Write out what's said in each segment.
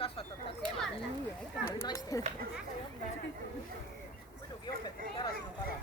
kasvatatakse emadele, naistele. Muidugi õpetate ära sinu kala.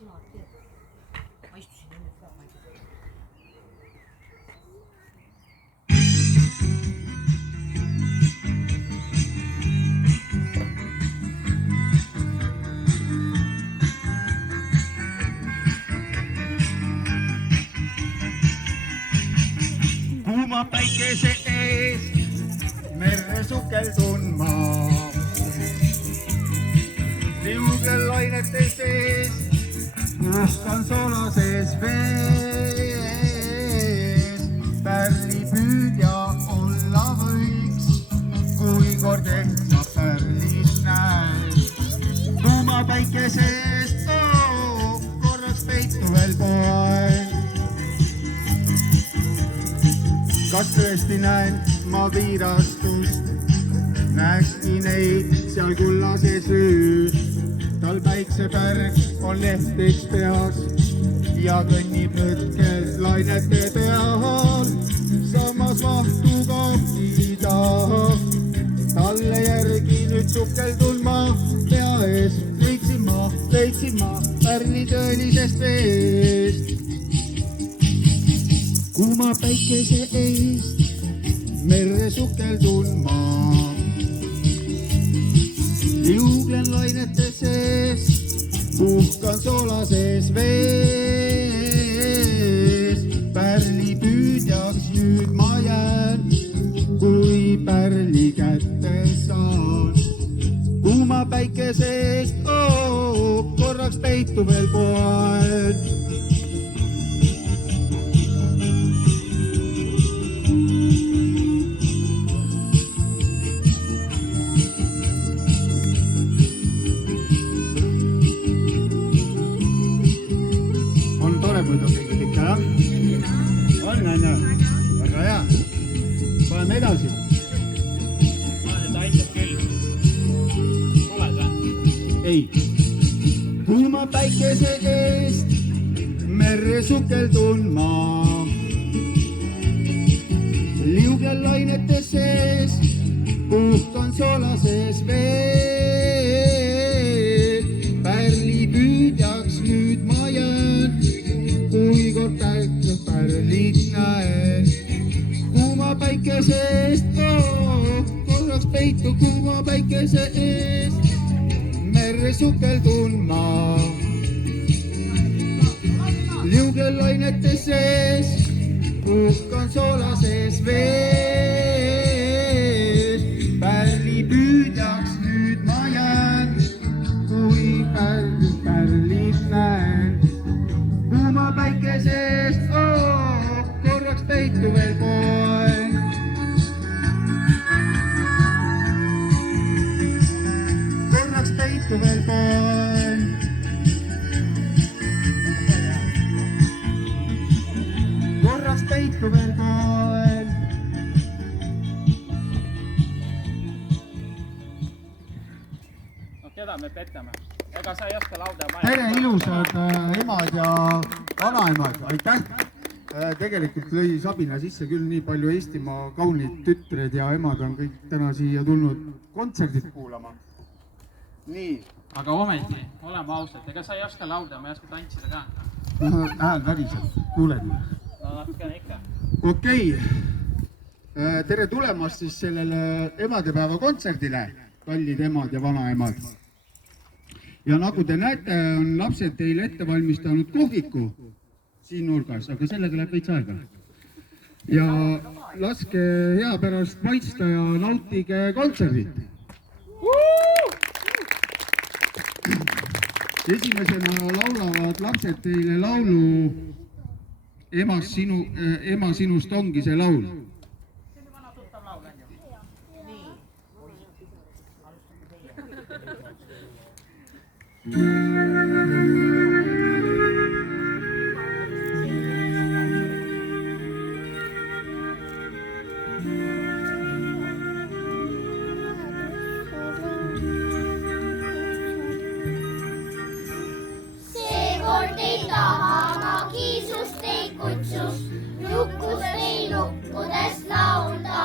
Sina teed. Ma istusin enne ka, ma ei tea. Kuuma päikese ees merre sukeldun ma. Liugel lainete sees puhkan solases vees. Pärlipüüdja olla võiks, kui kord ehk pärlis näen. Kuuma päikese eest korraks peitu veel poen. Kas tõesti näen ma viirastust, näekski neid seal kullases öös. Tal päiksepärg on lehteks peas ja kõnnib hetkel lainete peal. Samas vahtu kaapida, talle järgi nüüd sukeldun ma pea ees. Leidsin ma pärli tõelisest veest. Kuuma päikese eest merre sukeldun ma. Liuglen lainete sees, puhkan solases vees. Pärlipüüdjaks nüüd ma jään, kui pärli kätte saan. Kuuma päikese eest korraks peitu veel poen. Väga hea. Paneme edasi. Ma nüüd aitab küll. Oled või? Ei. Kuuma päikese eest merre sukeldun ma. Liugel lainete sees, puhkan solases vees. Pärlipüüdjaks nüüd ma jään, kui kord pärlit näen. Kuuma päikese eest korraks peitu, kuuma päikese eest merre sukeldun ma. Liugel lainete sees, puhkan solases vees. Pärlipüüdjaks nüüd ma jään, kui pärlit näen. Kuuma päikese eest korraks peitu veel poen. Korraks peitu veel poen. Korraks peitu veel poen. No keda me petame? Ega sa ei oska lauda maja. Tere ilusad emad ja vanaemad, aitäh! Tegelikult lõi Sabina sisse küll nii palju Eestimaa kaunid tütred ja emad on kõik täna siia tulnud kontserdit kuulama. Nii. Aga ometi, oleme ausad, ega sa ei oska lauda, ma ei oska tantsida ka. Hääl väriseb, kuuled? No natukene ikka. Okei. Tere tulemast siis sellele emadepäeva kontserdile, kallid emad ja vanaemad. Ja nagu te näete, on lapsed teile ette valmistanud kohviku siin nurgas, aga sellega läheb veits aega. Ja laske hea pärast maitsta ja nautige kontserdit. Esimesena laulavad lapsed teile laulu Ema sinust ongi see laul. Seekord ei taha ma kiisust ei kutsus, lukkust ei lukkudes laulda.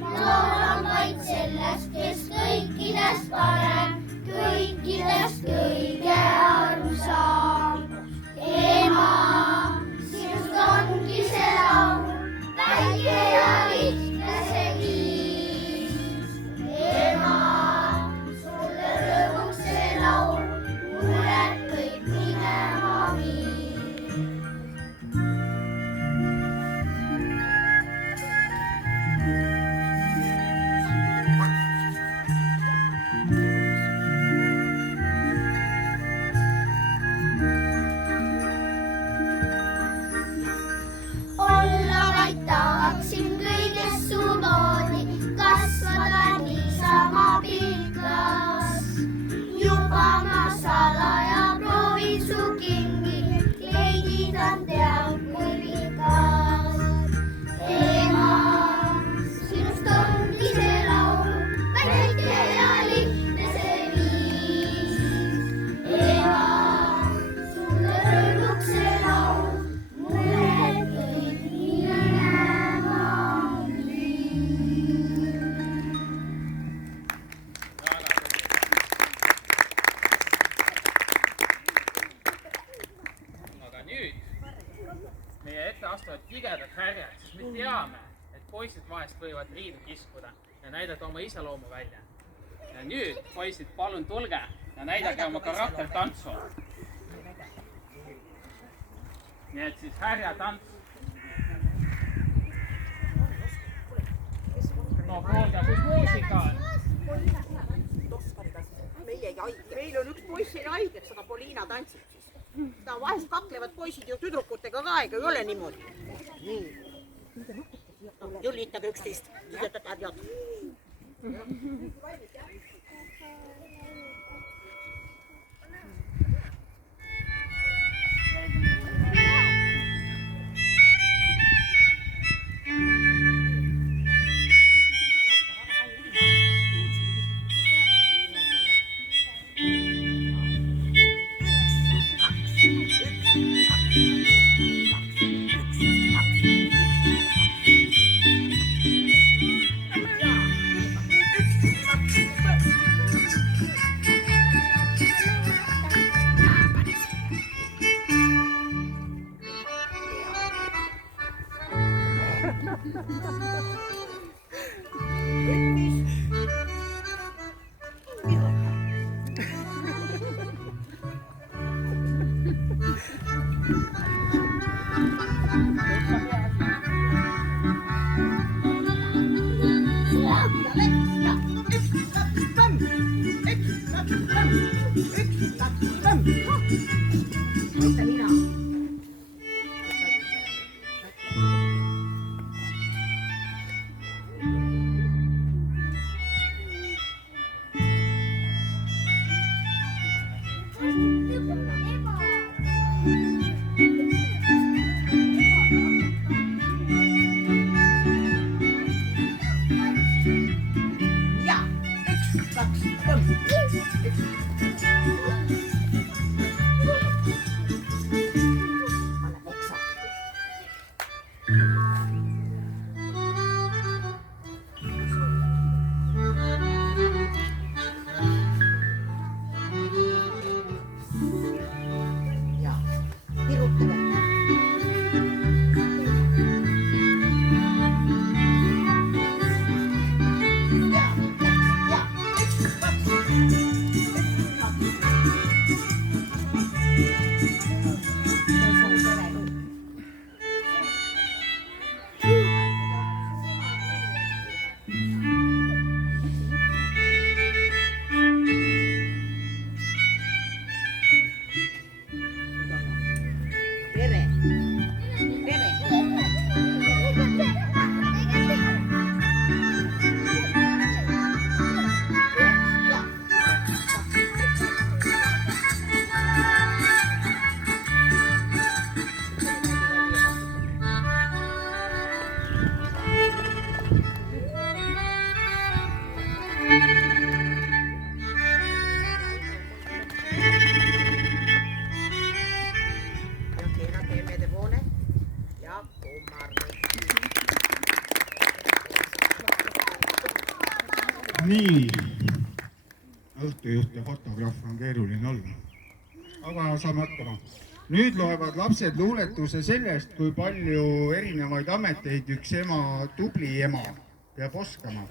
Laulan vaid sellest, kes kõikidest parem, kõikidest kõige armsam. Ema, sinust ongi see laul, väike ja lihtne see viis. Ema, sulle rõõmuks see laul, mured kõik minema viib. Olla vaid tahaksin kõigest su moodi, kasvada niisama pikas. Juba ma salaja proovin su kingi, leididan tean kui pikas. Ema, sinust ongi see laul, väike ja lihtne see viis. Ema, sulle rõõmuks see laul, mured kõik minema viib. Aga nüüd meie ette astuvad tigedad härjad, sest me teame, et poisid vahest võivad riidu kiskuda ja näidata oma iseloomu välja. Ja nüüd, poisid, palun tulge ja näidake oma karaktertantsu. Nii et siis härjatants. No kuulge, kus muusika on? Meil on üks poiss jäi haigeks, aga Poliina tantsib siis. Ta vahest kaklevad poisid ju tüdrukutega ka aega, ei ole niimoodi. Nii. Jullitage üksteist. nii, õhtujuht ja fotograaf on keeruline olla, aga saame hakkama. Nüüd loevad lapsed luuletuse sellest, kui palju erinevaid ameteid üks ema, tubli ema peab oskama.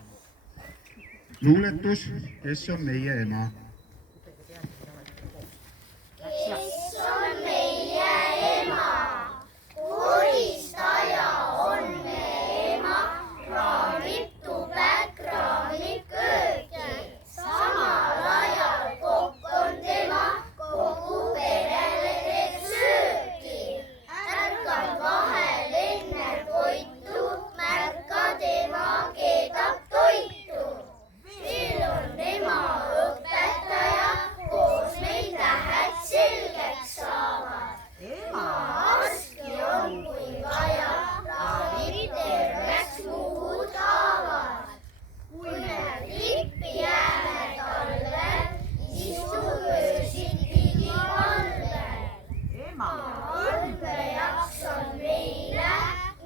Luuletus, kes on meie ema? Kes on meie ema? Koristaja on me ema, kraamib tube, kraamib kööki. Samal ajal kokk on tema, kogu perele teeb sööki. Ärkad vahel enne toitu, märka tema keedab toitu. Veel on ema õpetaja, koos meil tähed selgeks saavad. Ema arsti on, kui vaja, ravib terveks muud haavad. Kui me trippi jääme talvel, istub öösitigi palvel. Ema andjaks on meile,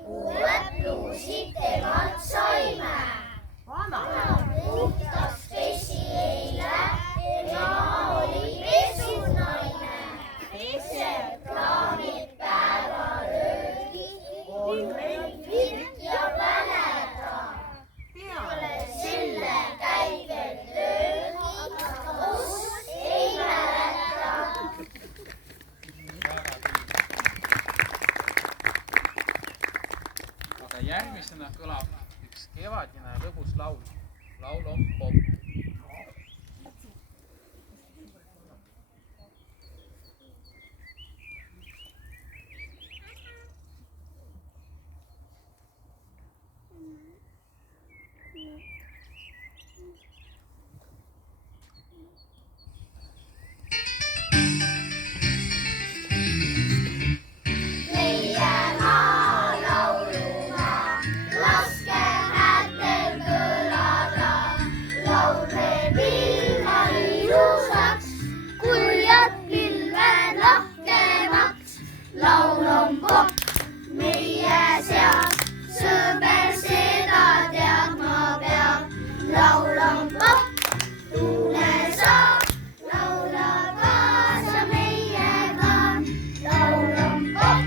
uued pluusid temalt saime. Vana puhtas pesi eile, ema oli pesunaine. Peseb, kraamib päevalöögi, on meil virk ja päleda. Peale selle käib veel löögi, kust ei mäleta. Aga järgmisena kõlab üks kevadine lõbus laul. Laul on popp. Meie maa laulumaa, laske häältel kõlada. Laul teeb ilma ilusaks, kurjad pilved lahkemaks. Laul on popp meie seas, sõber seda teadma peab. Laul on popp, tunne saab, laula kaasa meiega. Laul on popp,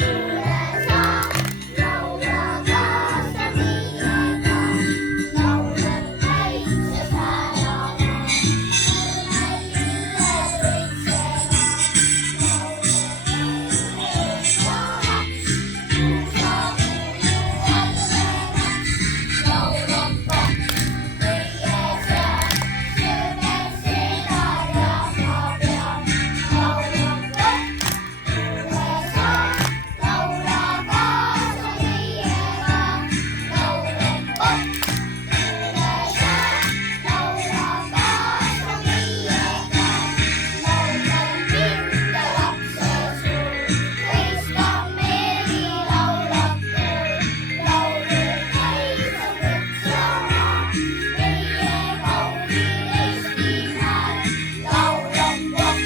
tunne saab, laula kaasa meiega. Laul on päikse särane, tunned võitsema. Laul on eesvahaks, kuusa kuju allvemaks. Laul on popp meie seas, sõber seda teadma peab. Laul on popp, tunne saab, laula kaasa meiega. Laul on popp, tunne saab, laula kaasa meiega. Laul on pilt ja lapse suu, mõistab meeli laulab töö. Laulul täis on võtsama, meie kaunil Eestimaal. Laul on popp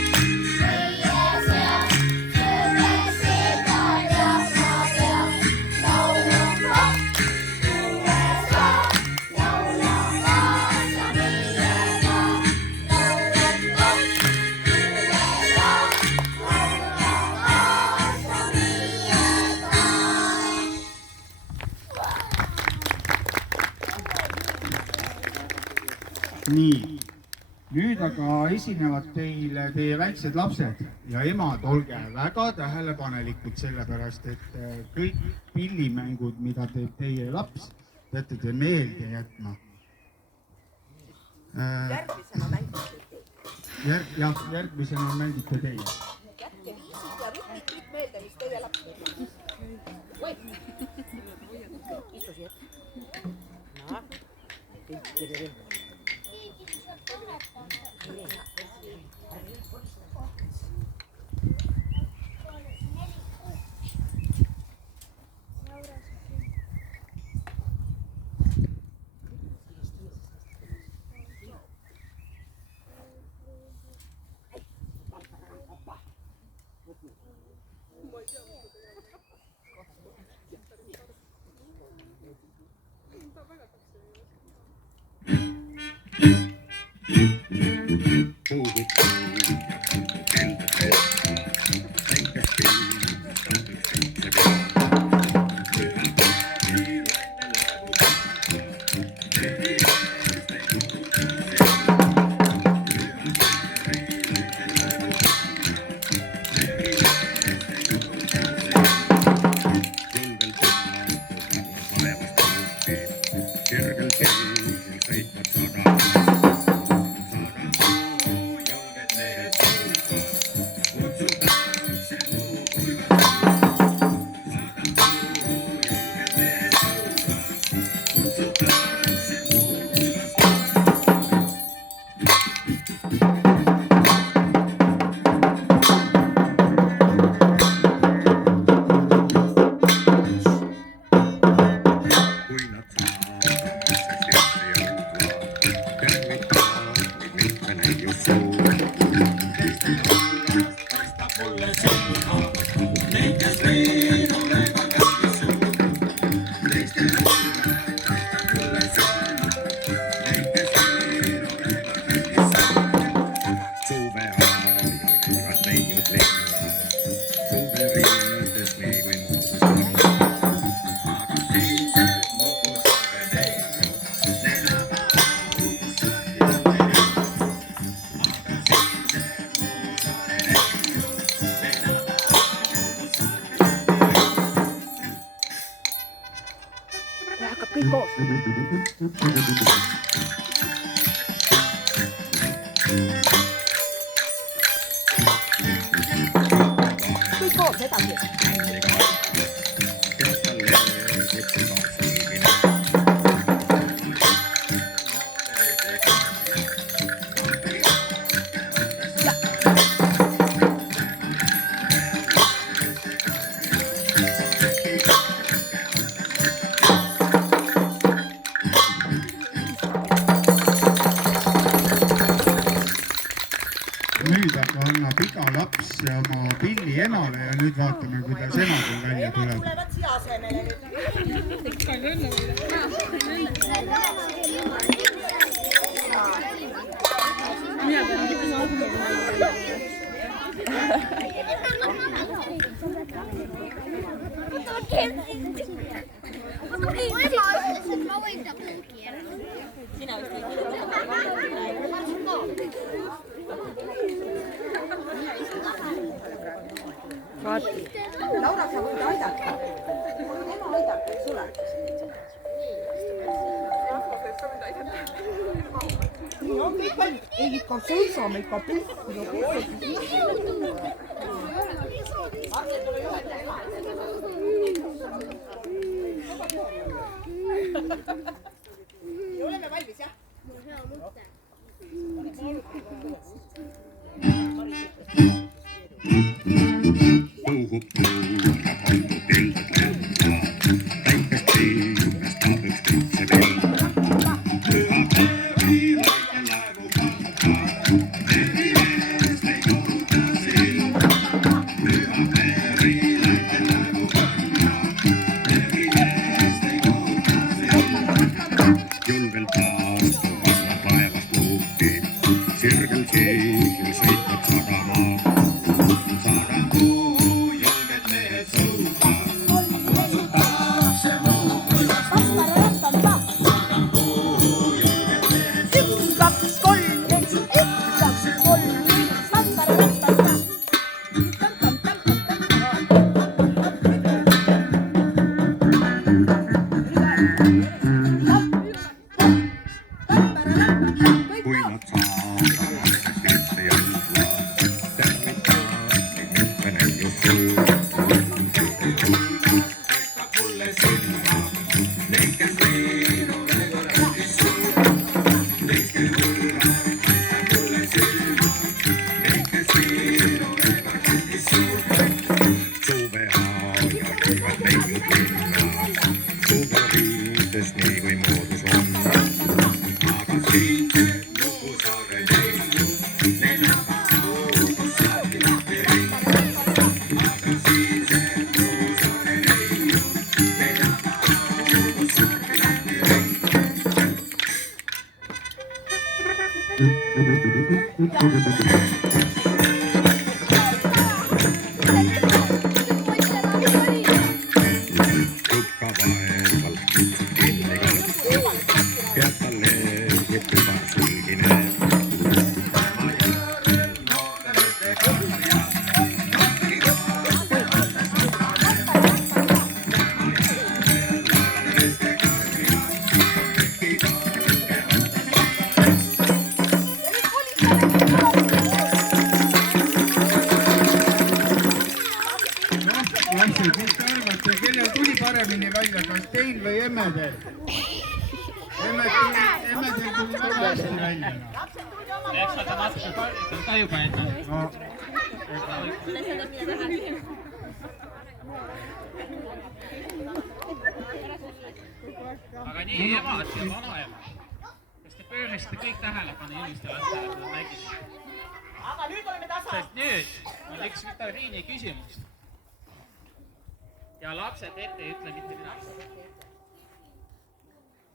meie seas, sõber seda teadma peab. Laul on popp, tunne saab, laula kaasa meiega. Laul on popp, tunne saab, laula kaasa meiega. Nii, nüüd aga esinevad teile teie väiksed lapsed ja emad, olge väga tähelepanelikud, sellepärast et kõik pillimängud, mida teeb teie laps, peate te meelde jätma. järgmisena mängite teie. Järgmisena mängite teie. Jätke viisid ja rütmid kõik meelde, mis teie laps teeb. Oi! Istu siia. Noh, kõik tere rindu. Hakkab kõik koos. Kõik koos edasi. Nüüd aga annab iga laps oma pilli emale ja nüüd vaatame, kuidas emadel välja tuleb. Tulevad siia asemele nüüd. Ma võin ta kuhugi ära. Sina vist ei kirjuta. Laura, sa võid aidata. Ema aidata, sulle. No kõik on, ei ikka seisame ikka pihti. Oleme valmis, jah? Thank you. Lapsed, mis te arvate, kellel tuli paremini välja, kas teil või emmedel? Emmedel tuli väga hästi välja. Eks nad on natuke ka juba enne. Aga nii emad ja vanaemad. Kas te pöörisite kõik tähelepanu inimeste lastele, kui nad nägid? aga nüüd oleme tasa. Sest nüüd on üks viktoriini küsimus. Ja lapsed ette ei ütle mitte midagi.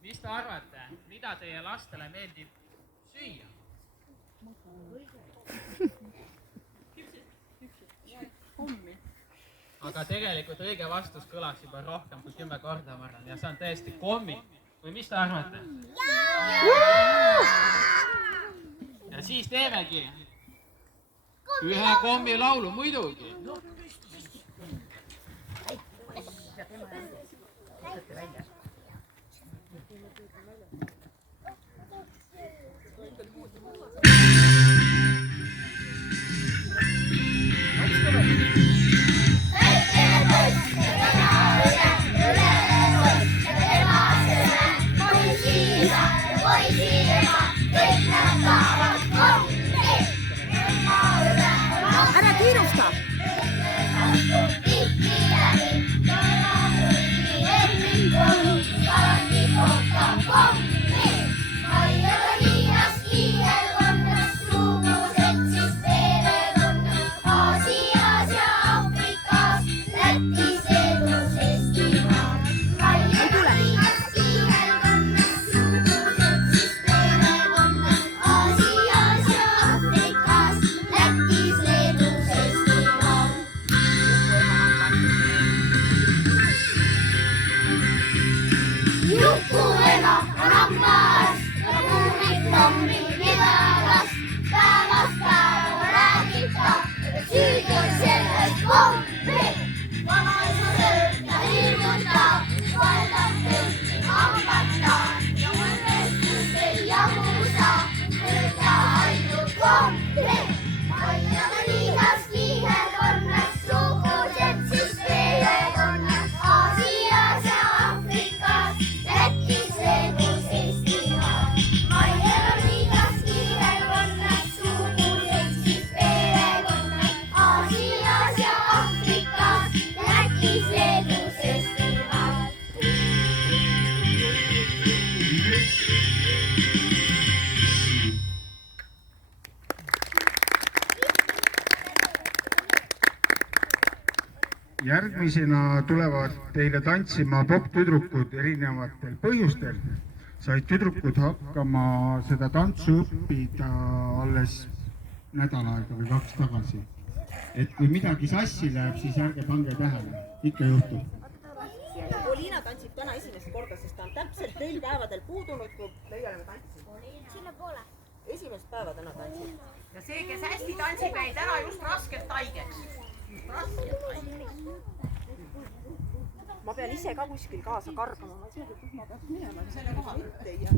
Mis te arvate, mida teie lastele meeldib süüa? Aga tegelikult õige vastus kõlas juba rohkem kui 10 korda, ma arvan, ja see on tõesti kommi. Või mis te arvate? Ja siis teemegi ühe kommi laulu, muidugi. Ära kiirusta! Järgmisena tulevad teile tantsima popp-tüdrukud erinevatel põhjustel. Said tüdrukud hakkama seda tantsu õppida alles nädal aega või 2 tagasi. Et kui midagi sassi läheb, siis ärge pange tähele. Ikka juhtub. Poliina tantsib täna esimest korda, sest ta on täpselt neil päevadel puudunud, kui meie oleme tantsinud. Esimest päeva täna tantsib. Ja see, kes hästi tantsib, jäi täna just raskelt haigeks. Ma pean ise ka kuskil kaasa kargama. Ma ei tea, kus ma peaks minema. Selle koha mitte ei jää.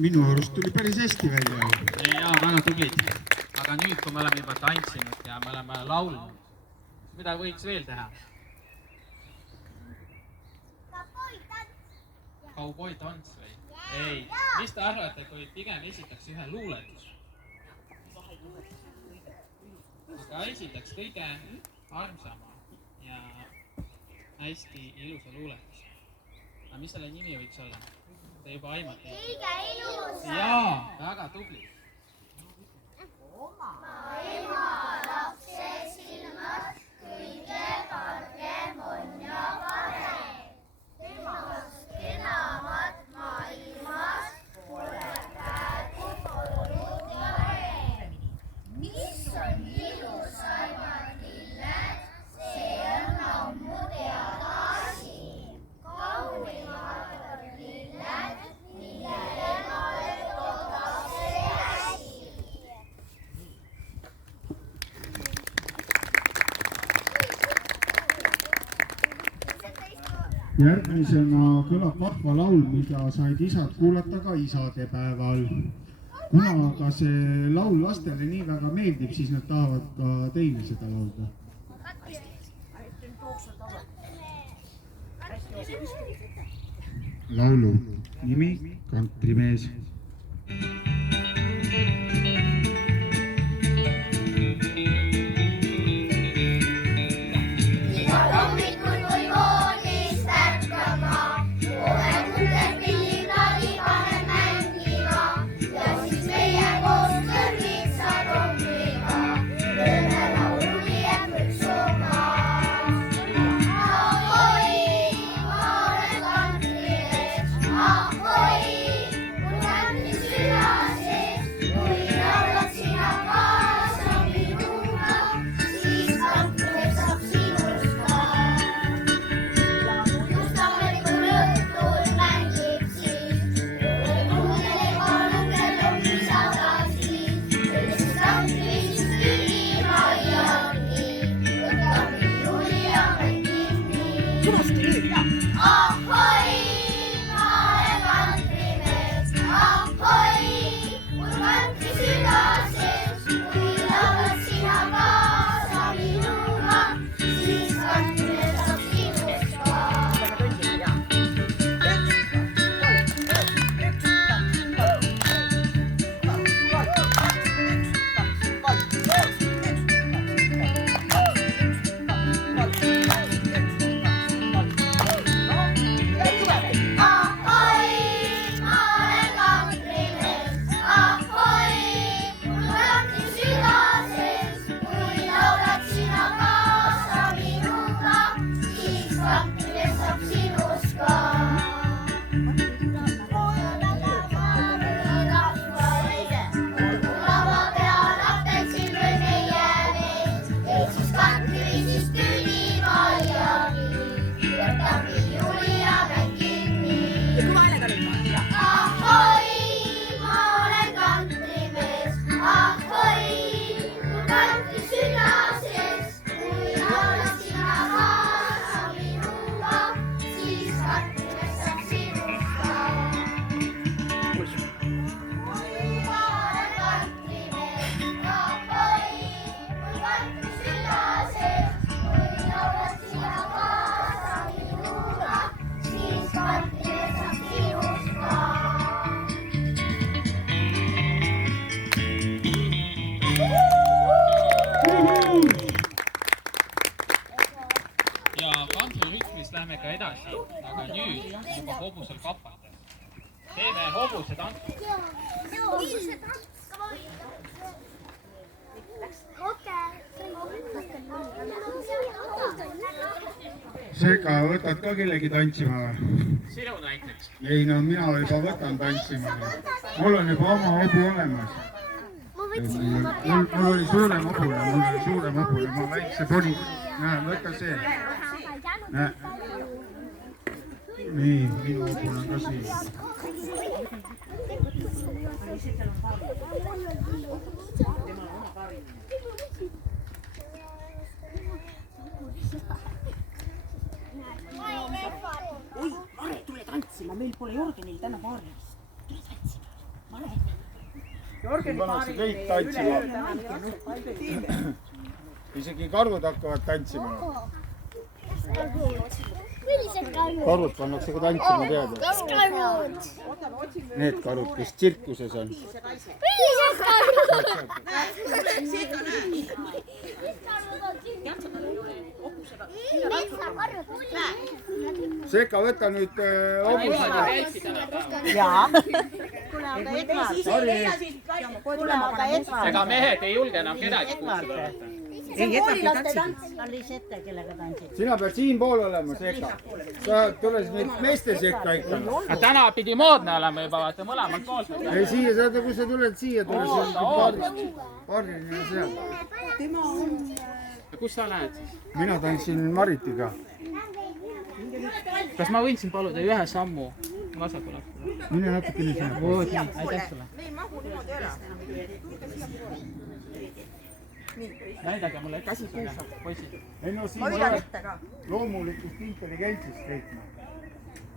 Minu arust tuli päris hästi välja. Jaa, väga tublid. Aga nüüd, kui me oleme juba tantsinud ja me oleme laulnud, mida võiks veel teha? Kauboi tants või? Ei. Mis te arvate, kui pigem esitaks ühe luuletuse? Aga esitaks kõige armsama ja hästi ilusa luuletuse. Aga mis selle nimi võiks olla? Te juba aimate. Kõige ilus. Jaa, väga tubli. Maailma lapse silmad kõige targem on ja parem. Temast enamat maailmas pole praegu olnud ja veel. Mis on ilusaimad lilled, see on ammu teada asi. Kaunimad on lilled, millele maale toodab see asi. Järgmisena kõlab vahva laul, mida said isad kuulata ka isadepäeval. Kuna aga see laul lastele nii väga meeldib, siis nad tahavad ka teile seda laulda. Laulu nimi Kantrimees. Lähme ka edasi, aga nüüd juba hobusel kapates. Teeme hobuse tantsu. Seega võtad ka kellegi tantsima või? Sinu näiteks. Ei, no mina juba võtan tantsima. Mul on juba oma hobu olemas. Mul oli suurem hobule, ma väikse poni. Näe, võta see. Näe. Nii, minu hobul on ka siin. Oi, Mare, tule tantsima, meil pole Jorgenil täna paarlist. Tule tantsima. siin pannakse kõik tantsima. Isegi karud hakkavad tantsima. Karud pannakse ka tantsima, teada. Mis karud? Need karud, kes tsirkuses on. Millised karud? Seka, võta nüüd hobusega. Ega mehed ei julge enam kedagi kutsida. Sina pead siin pool olema, Seka. Sa tulesid nüüd meeste sekka ikka. Aga täna pidi moodne olema juba, vaata mõlemalt poolt. Ei, siia saada, kui sa tuled siia, tuled paariline seal. Ja kus sa lähed siis? Mina tantsin Maritiga. Kas ma võin siin paluda ühe sammu vasakule? Mine natuke nii sinna. Aitäh sulle. Näidage mulle käsipäga, poisid. Ei no siin ole loomulikust intelligentsist reitma.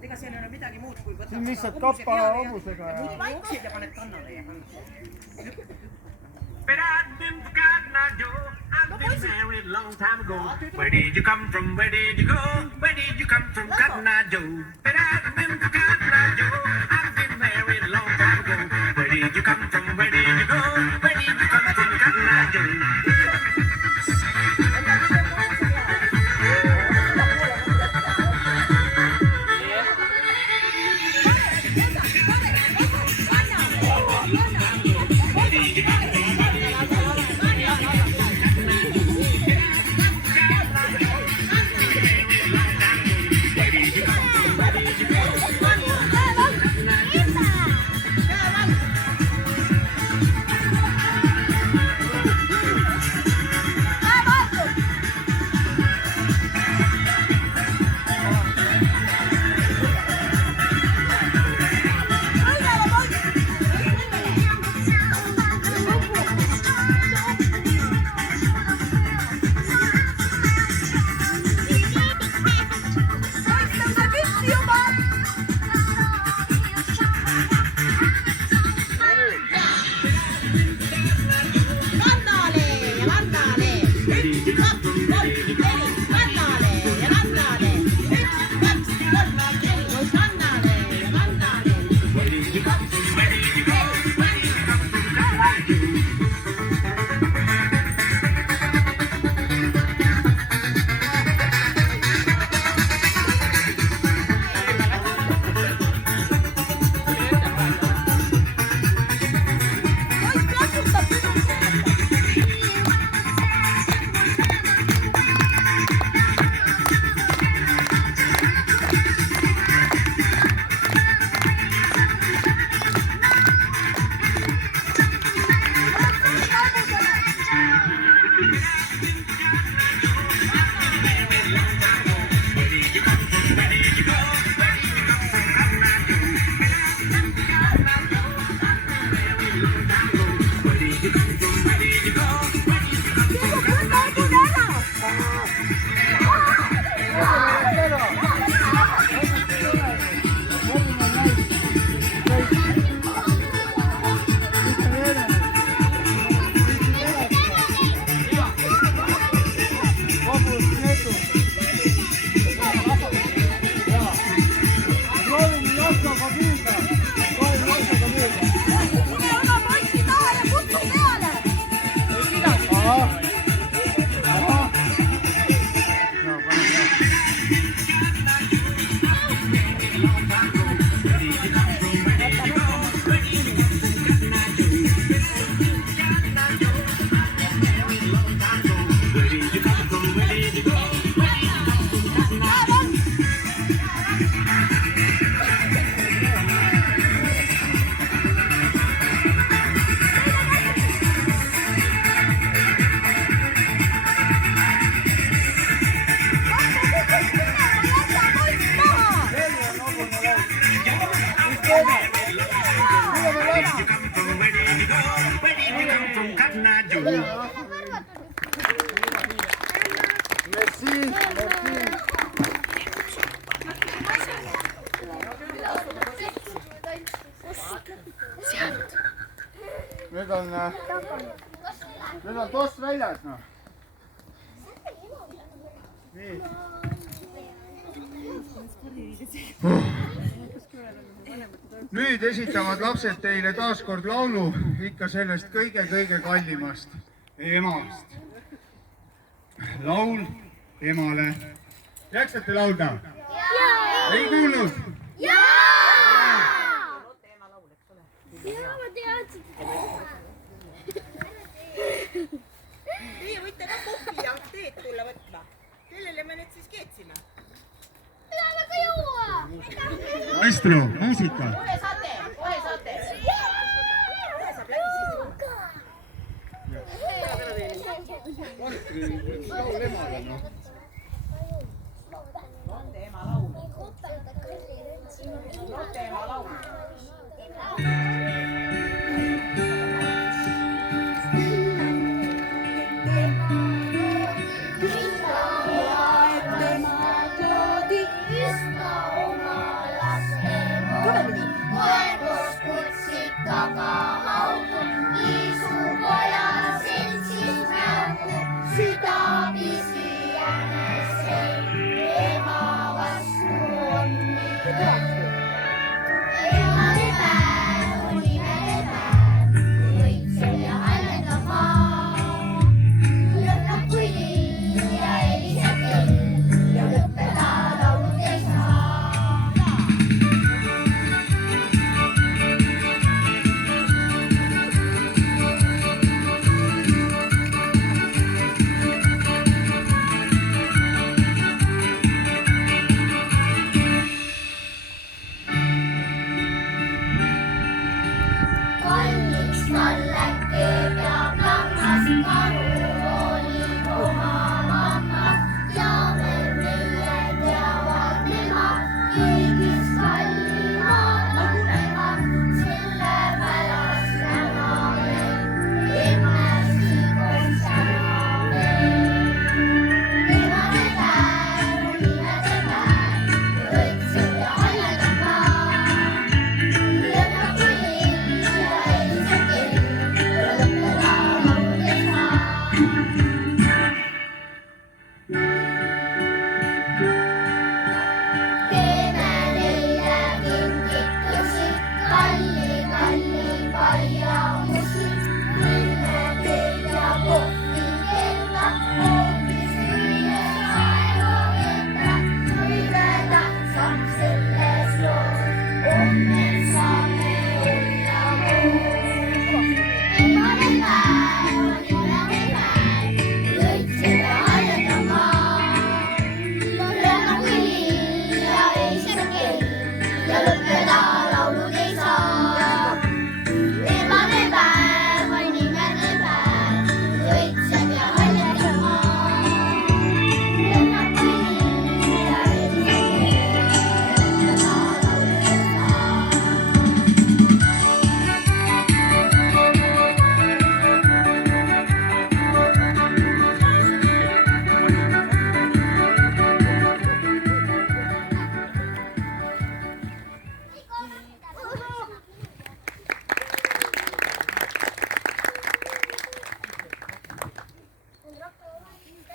Ega seal ei ole midagi muud kui võtta. Siin lihtsalt kappa hobusega ja... Vaiksid ja paned kannale ja kannale. But I've been forgotten, I do. I've been married a long time ago. Where did you come from? Where did you go? Where did you come from, Cotton Eye Joe? But I've been forgotten, I do. I've been married a long time ago. Where did you come from? Where did you go? Where did you come from, Cotton Eye Joe? Need on tost väljas, noh. Nii. Nüüd esitavad lapsed teile taaskord laulu ikka sellest kõige-kõige kallimast emast. Laul emale. Jaksate laulda? Ei kuulnud? Teie võite ka kohvi ja teed tulla võtma. Kellele me nüüd siis keetsime? Peame ka juua! Maestro, muusika. Kohe saate. Kohe saab läbi siis. Laul emale, noh. Noorte ema laul. Noorte ema laul.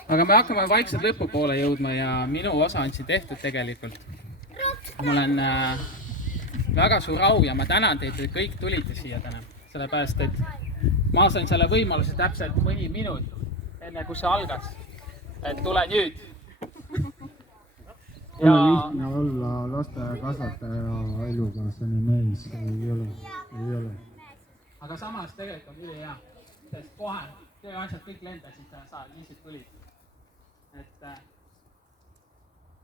Aga me hakkame vaikselt lõpupoole jõudma ja minu osa on siin tehtud tegelikult. Mul on väga suur au ja ma tänan teid, et kõik tulite siia täna. Sellepärast, et ma sain selle võimaluse täpselt mõni minut enne, kui see algas. Et tule nüüd. Ole lihtne olla lasteaiakasvataja elukaaslane mees, ei ole. Aga samas tegelikult on üli hea, sest kohe tööasjad kõik lendasid ja sa lihtsalt tulid. Et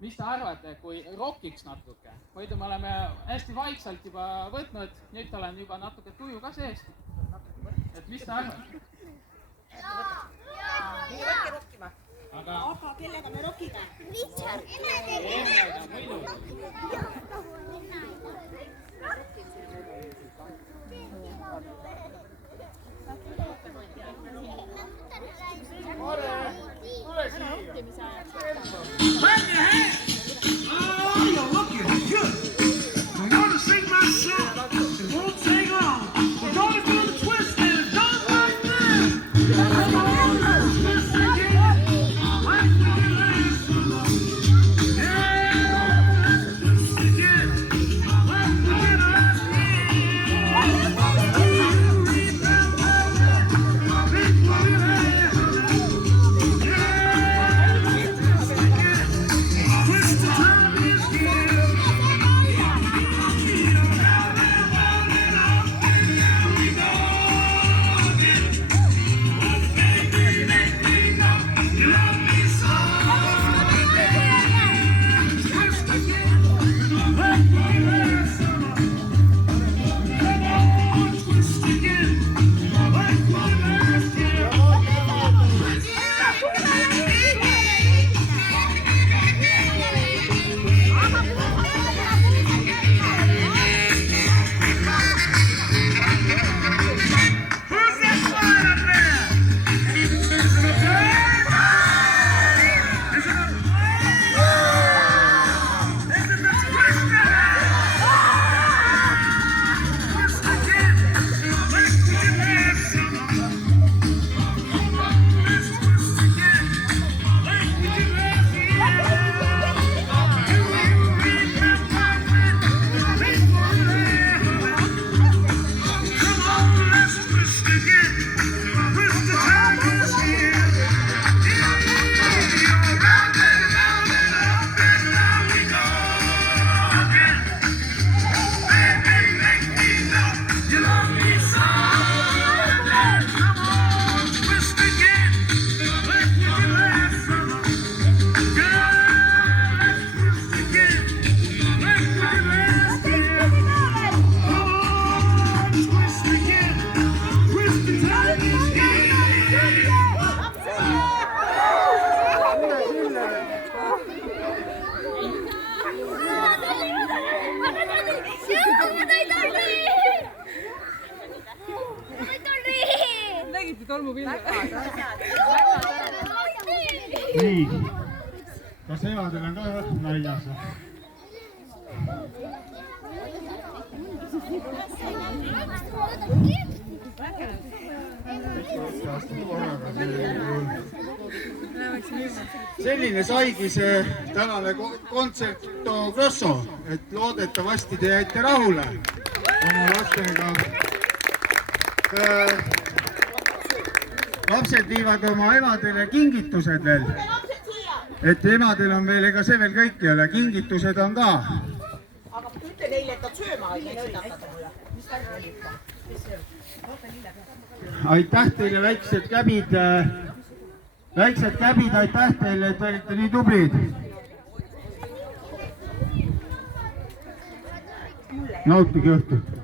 mis te arvate, kui rokiks natuke? Muidu me oleme hästi vaikselt juba võtnud, nüüd olen juba natuke tuju ka sees. Et mis te arvate? Minge võtke rokkima. Aga kellega me rokime? emega muidu. Clap your hands. Oh, you're looking good. I'm going to sing my song. It won't take long. We're going to do the twist and don't nii, kas evadel on ka väljas? Selline saigi see tänane Concerto Grosso, et loodetavasti te jäite rahule oma lastega. Lapsed viivad oma emadele kingitused veel, et emadel on veel, ega see veel kõik ei ole, kingitused on ka. Aga ütle neile, et nad sööma ei nõldatada mulle. Mis värk oli ikka? Aitäh teile, väiksed käbid, aitäh teile, et olite nii tublid. Nautige õhtut.